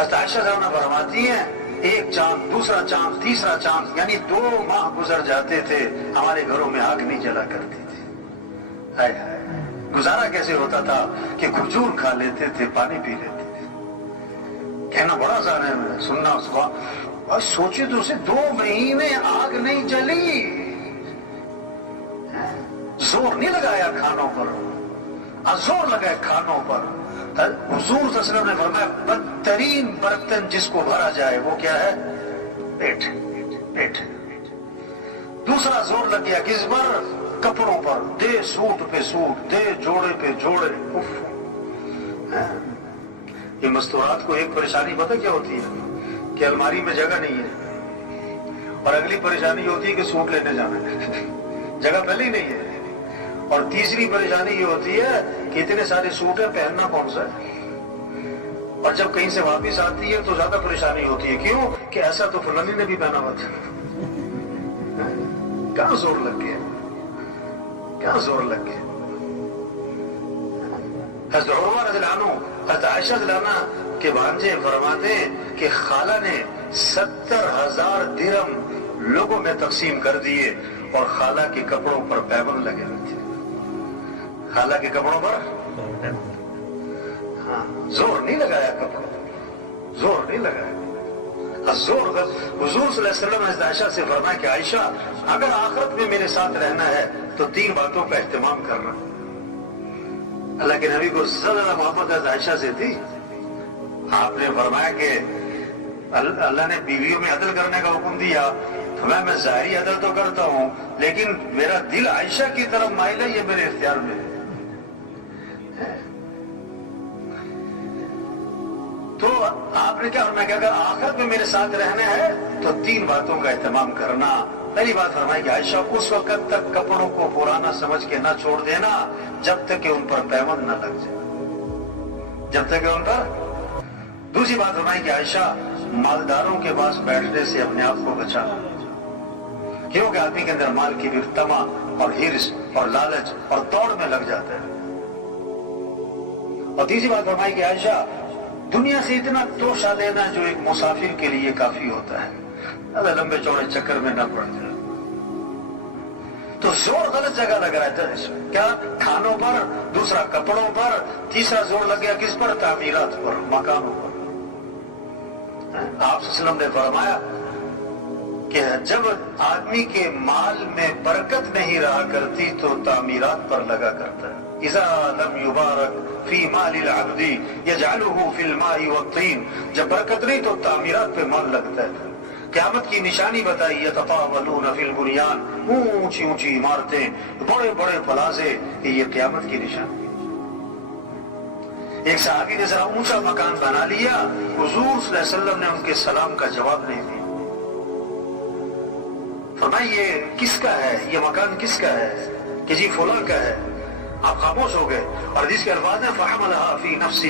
حضرت عائشہ رضی فرماتی ہیں ایک چاند، دوسرا چاند، تیسرا چاند، یعنی 2 ماہ گزر جاتے تھے، ہمارے گھروں میں آگ نہیں جلا کرتی تھی۔ ہائے ہائے، گزارا کیسے ہوتا تھا کہ کھجور کھا لیتے تھے، پانی پی لیتے تھے۔ کہنا بڑا آسان ہے، سننا اس کو اور سوچے تو اسے 2 مہینے آگ نہیں جلی، زور نہیں لگایا کھانوں پر، زور لگائے کھانوں پر۔ حضور صلی اللہ علیہ وسلم نے فرمایا بدترین برتن جس کو بھرا جائے وہ کیا ہے؟ پیٹ، پیٹ۔ دوسرا زور لگ گیا کس پر؟ کپڑوں پر، دے سوٹ پہ سوٹ، دے جوڑے پہ جوڑے۔ یہ مستورات کو ایک پریشانی پتہ کیا ہوتی ہے؟ کہ الماری میں جگہ نہیں ہے، اور اگلی پریشانی ہوتی ہے کہ سوٹ لینے جانا ہے، جگہ پہلے ہی نہیں ہے، اور تیسری پریشانی یہ ہوتی ہے کہ اتنے سارے سوٹ ہیں، پہننا کون سا ہے؟ اور جب کہیں سے واپس آتی ہے تو زیادہ پریشانی ہوتی ہے، کیوں کہ ایسا تو فلانی نے بھی پہنا ہوا تھا۔ کہاں زور لگ گیا، کہاں زور لگ گیا۔ حضرت عروہ رضی اللہ عنہ حضرت عائشہ رضی اللہ عنہ کے بھانجے فرماتے ہیں کہ خالہ نے 70,000 درہم لوگوں میں تقسیم کر دیے، اور خالہ کے کپڑوں پر پیبند لگے ہوئے تھے، خالہ کے کپڑوں پر زور نہیں لگایا، کپڑوں زور نہیں لگایا، زور۔ حضور صلی اللہ علیہ وسلم نے عائشہ سے فرمایا کہ عائشہ اگر آخرت میں میرے ساتھ رہنا ہے تو 3 باتوں کا اہتمام کرنا۔ اللہ کے نبی کو زیادہ محبت حضرت عائشہ سے تھی۔ آپ نے فرمایا کہ اللہ نے بیویوں میں عدل کرنے کا حکم دیا، تو میں ظاہری عدل تو کرتا ہوں، لیکن میرا دل عائشہ کی طرف مائل ہے، یہ میرے اختیار میں ہے۔ تو آپ نے کیا فرمایا کہ اگر آخرت میں میرے ساتھ رہنا ہے تو 3 باتوں کا اہتمام کرنا۔ پہلی بات فرمائی کہ عائشہ اس وقت تک کپڑوں کو پرانا سمجھ کے نہ چھوڑ دینا جب تک کہ ان پر پیوند نہ لگ جائے، جب تک کہ ان پر۔ دوسری بات فرمائی کہ عائشہ مالداروں کے پاس بیٹھنے سے اپنے آپ کو بچانا، کیونکہ آدمی کے اندر مال کی بھی طمع اور حرص اور لالچ اور دوڑ میں لگ جاتا ہے۔ اور تیسری بات فرمائی کہ عائشہ دنیا سے اتنا توشہ دینا جو ایک مسافر کے لیے کافی ہوتا ہے، اللہ لمبے چوڑے چکر میں نہ پڑ جائے۔ تو زور غلط جگہ لگ رہا ہے، کیا؟ کھانوں پر، دوسرا کپڑوں پر، تیسرا زور لگ گیا کس پر؟ تعمیرات پر، مکانوں پر۔ آپ صلی اللہ علیہ وسلم نے فرمایا کہ جب آدمی کے مال میں برکت نہیں رہا کرتی تو تعمیرات پر لگا کرتا ہے۔ اذا لم یبارک فی مال العبد یجعلہ فی الماء والطین، جب برکت نہیں تو تعمیرات پہ مال لگتا ہے۔ قیامت کی نشانی بتائی، یتطاولون فی البنیان، اونچی اونچی عمارتیں، بڑے بڑے پلازے، یہ قیامت کی نشانی۔ ایک صحابی نے ذرا اونچا مکان بنا لیا، حضور صلی اللہ علیہ وسلم نے ان کے سلام کا جواب نہیں دیا۔ فرمایا یہ کس کا ہے، یہ مکان کس کا ہے؟ کہ جی فلاں کا ہے۔ آپ خاموش ہو گئے، اور جس کے الفاظ ہیں فحملها فی نفسہ،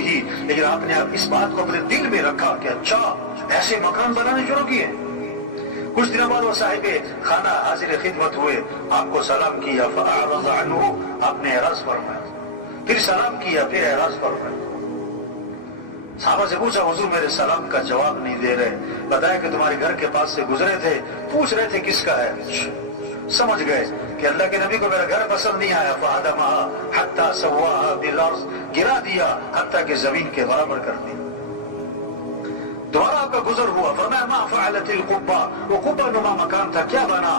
لیکن آپ نے اس بات کو اپنے دل میں رکھا کہ اچھا ایسے مکان بنانے شروع کیے۔ کچھ دنوں بعد وہ صاحب خانہ حاضر خدمت ہوئے، آپ کو سلام کیا، فاعرض عنہ، آپ نے اعراض فرمایا، پھر سلام کیا، پھر اعراض فرمایا۔ صحابہ سے پوچھا حضور میرے سلام کا جواب نہیں دے رہے، بتایا کہ تمہارے گھر کے پاس سے گزرے تھے، پوچھ رہے تھے کس کا ہے۔ سمجھ گئے کہ اللہ کے نبی کو میرا گھر پسند نہیں آیا، فہدمها حتی سواها بالارض، گرا دیا حتیٰ کہ زمین کے برابر کر دیا۔ دوبارہ آپ کا گزر ہوا، فرمایا ما فعلت القبہ، وہ قبہ نما مکان تھا کیا بنا؟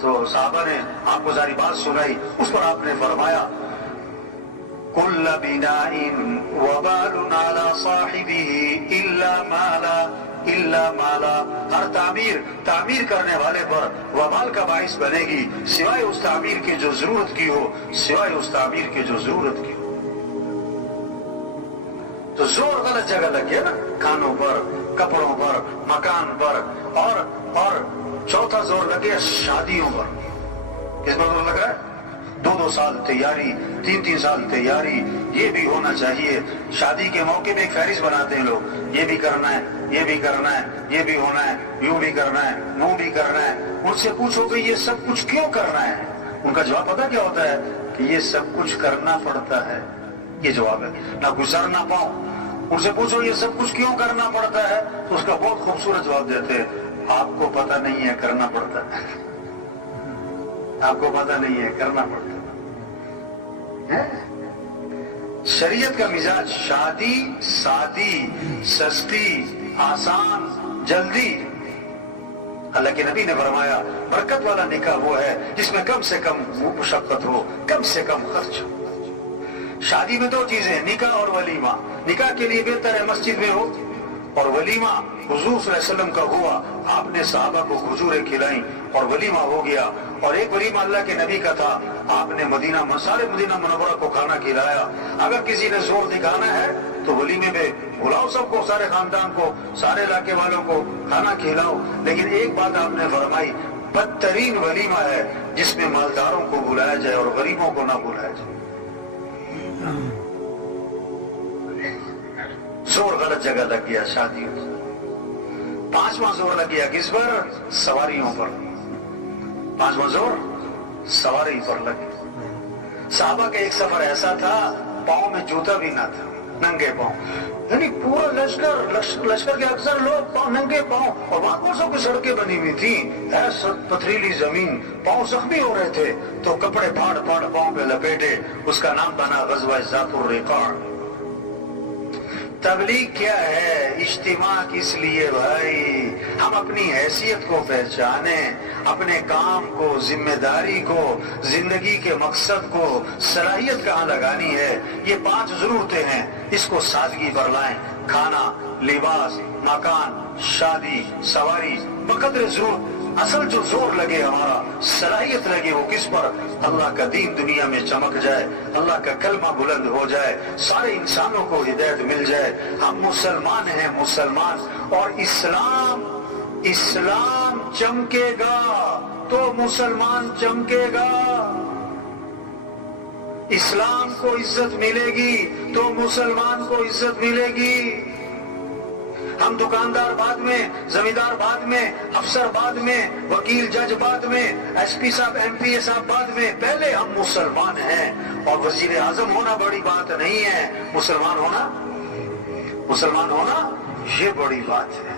تو صحابہ نے آپ کو ساری بات سنائی، اس پر آپ نے فرمایا کل بناء وبال على صاحبه الا مالا، ہر تعمیر کرنے والے پر وبال کا باعث بنے گی سوائے اس تعمیر کی جو ضرورت کی ہو، سوائے اس تعمیر کی جو ضرورت کی ہو۔ تو زور غلط جگہ لگ گیا نا، کھانوں پر، کپڑوں پر، مکان پر، اور چوتھا زور لگ گیا شادیوں پر۔ کس پر زور لگا ہے؟ 2 سال تیاری، 3 سال تیاری، یہ بھی ہونا چاہیے۔ شادی کے موقع میں ایک فہرست بناتے ہیں لوگ، یہ بھی کرنا ہے، یہ بھی کرنا ہے، یہ بھی ہونا ہے، یوں بھی کرنا ہے، وہ بھی کرنا ہے۔ ان سے پوچھو کہ یہ سب کچھ کیوں کرنا ہے؟ ان کا جواب پتہ کیا ہوتا ہے؟ کہ یہ سب کچھ کرنا پڑتا ہے، یہ جواب ہے۔ نہ گزر نہ پاؤں، ان سے پوچھو یہ سب کچھ کیوں کرنا پڑتا ہے، تو اس کا بہت خوبصورت جواب دیتے ہیں، آپ کو پتہ نہیں ہے کرنا پڑتا ہے، آپ کو پتہ نہیں ہے کرنا پڑتا ہے۔ شریعت کا مزاج شادی سادی، سستی، آسان، جلدی۔ اللہ کے نبی نے فرمایا برکت والا نکاح وہ ہے جس میں کم سے کم مشقت ہو، کم سے کم خرچ ہو۔ شادی میں دو چیزیں، نکاح اور ولیمہ۔ نکاح کے لیے بہتر ہے مسجد میں ہو، اور ولیمہ حضور صلی اللہ علیہ وسلم کا ہوا، آپ نے صحابہ کو کھجوریں کھلائیں اور ولیمہ ہو گیا۔ اور ایک ولیمہ اللہ کے نبی کا تھا، آپ نے سارے مدینہ منورہ کو کھانا کھلایا۔ اگر کسی نے زور دکھانا ہے تو ولیمے میں بلاؤ سب کو، سارے خاندان کو، سارے علاقے والوں کو کھانا کھلاؤ، لیکن ایک بات آپ نے فرمائی، بدترین ولیمہ ہے جس میں مالداروں کو بلایا جائے اور غریبوں کو نہ بلایا جائے۔ زور غلط جگہ لگ گیا شادیوں سے۔ پانچواں زور لگ گیا کس پر؟ سواریوں پر۔ پانچواں زور سواری پر لگ گیا۔ صحابہ کا ایک سفر ایسا تھا پاؤں میں جوتا بھی نہ تھا، ننگے پاؤں، یعنی پورا لشکر کے اکثر لوگ پاؤں ننگے پاؤں، اور وہاں برسوں کی سڑکیں بنی ہوئی تھی، ایسا پتھریلی زمین، پاؤں زخمی ہو رہے تھے تو کپڑے پھاڑ پھاڑ پاؤں پہ لپیٹے، اس کا نام بنا غزوہ ذات الرقاع۔ تبلیغ کیا ہے؟ اجتماع کس لیے بھائی؟ ہم اپنی حیثیت کو پہچانیں، اپنے کام کو، ذمہ داری کو، زندگی کے مقصد کو، صلاحیت کہاں لگانی ہے۔ یہ 5 ضرورتیں ہیں، اس کو سادگی پر لائیں۔ کھانا، لباس، مکان، شادی، سواری، بقدر ضرورت۔ اصل جو زور لگے ہمارا، صلاحیت لگے، وہ کس پر؟ اللہ کا دین دنیا میں چمک جائے، اللہ کا کلمہ بلند ہو جائے، سارے انسانوں کو ہدایت مل جائے۔ ہم مسلمان ہیں، مسلمان، اور اسلام چمکے گا تو مسلمان چمکے گا۔ اسلام کو عزت ملے گی تو مسلمان کو عزت ملے گی۔ ہم دکاندار بعد میں، زمیندار بعد میں، افسر بعد میں، وکیل جج بعد میں، ایس پی صاحب ایم پی اے صاحب بعد میں، پہلے ہم مسلمان ہیں۔ اور وزیر اعظم ہونا بڑی بات نہیں ہے، مسلمان ہونا یہ بڑی بات ہے۔